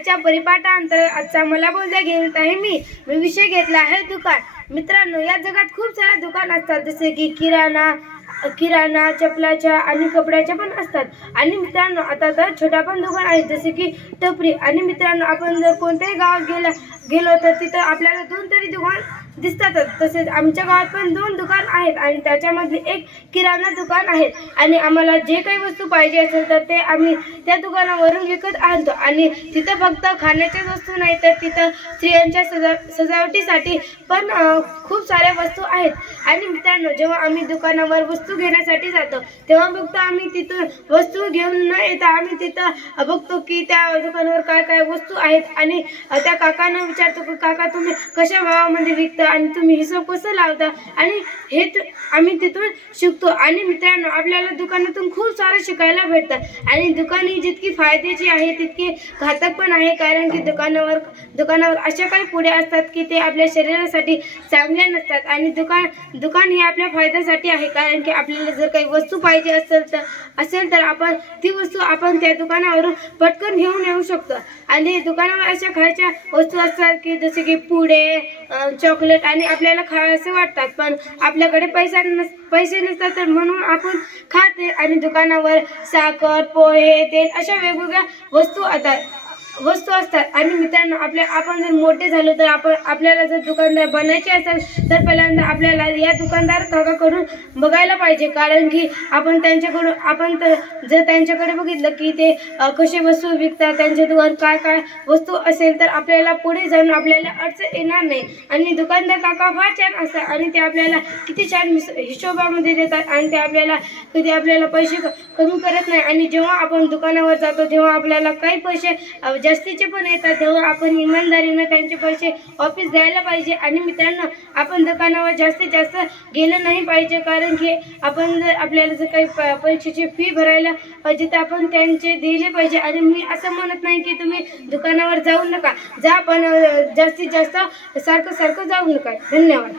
याच्या परिपाठांतर्गत आजचा मला बोलता घेत आहे मी. मी विषय घेतला आहे दुकान. मित्रांनो या जगात खूप साऱ्या दुकान असतात. जसे की किराणा किराणा चपलाच्या आणि कपड्याच्या पण असतात. आणि मित्रांनो आता तर छोटा पण दुकान आहे. जसे की टपरी. आणि मित्रांनो आपण जर कोणत्याही गावात गेला गेलो तर तिथं आपल्याला दोन तरी दुकान दिसतातच तसेच आमच्या गावात पण दोन दुकान आहेत आणि त्याच्यामधले एक किराणा दुकान आहे. आणि आम्हाला जे काही वस्तू पाहिजे असेल तर ते आम्ही त्या दुकानावरून विकत आणतो. आणि तिथं फक्त खाण्याच्याच वस्तू नाही तर तिथं स्त्रियांच्या सजा सजावटीसाठी पण खूप साऱ्या वस्तू आहेत. आणि मित्रांनो जेव्हा आम्ही दुकानावर वस्तू घेण्यासाठी जातो तेव्हा फक्त आम्ही तिथून वस्तू घेऊन न येता आम्ही तिथं बघतो की त्या दुकानावर काय काय वस्तू आहेत. आणि त्या काकांना विचारतो की काका तुम्ही कशा भावामध्ये विकता? आणि तुम्ही हिशोब कसं लावता? आणि हे आम्ही तिथून शिकतो. आणि मित्रांनो आपल्याला दुकानातून खूप सारं शिकायला भेटतं. आणि दुकान ही जितकी फायद्याची आहे तितकी घातक पण आहे. कारण की दुकानावर दुकानावर अशा काही पुढे असतात की ते आपल्या शरीरासाठी चांगले नसतात. आणि दुकान दुकान हे आपल्या फायद्यासाठी आहे. कारण की आपल्याला जर काही वस्तू पाहिजे असेल तर असेल तर आपण ती वस्तू आपण त्या दुकानावरून पटकन घेऊन येऊ शकतो. आणि दुकानावर अशा खायच्या वस्तू असतात की जसे की पुढे चॉकलेट आणि आपल्याला खायचे वाटतात. पण आपल्याकडे पैसा नस पैसे नसतात तर म्हणून आपण खाते आणि दुकानावर साखर पोहे तेल अशा वेगवेगळ्या वस्तू आता वस्तू असतात. आणि मित्रांनो आपल्या आपण जर मोठे झालो तर आपण आपल्याला जर दुकानदार बनायचे असेल तर पहिल्यांदा आपल्याला या दुकानदार काकाकडून बघायला पाहिजे. कारण की आपण त्यांच्याकडून आपण तर जर त्यांच्याकडे बघितलं की ते कसे वस्तू विकतात त्यांच्या दुकान काय काय वस्तू असेल तर आपल्याला पुढे जाऊन आपल्याला अडचण येणार नाही. आणि दुकानदार काका फार छान असतात आणि ते आपल्याला किती छान हिशोबामध्ये देतात आणि ते आपल्याला कधी आपल्याला पैसे क- कमी करत नाही. आणि जेव्हा आपण दुकानावर जातो तेव्हा आपल्याला काही पैसे जास्तीचे पण येतात. तेव्हा आपण इमानदारीनं त्यांचे पैसे ऑफिस द्यायला पाहिजे. आणि मित्रांनो आपण दुकानावर जास्तीत जास्त गेलं नाही पाहिजे. कारण की आपण जर आपल्याला जर काही प- परीक्षेची फी भरायला पाहिजे तर आपण त्यांचे दिले पाहिजे. आणि मी असं म्हणत नाही की तुम्ही दुकानावर जाऊ नका. जा पण जास्तीत जास्त सारखं सारखं जाऊ नका. धन्यवाद.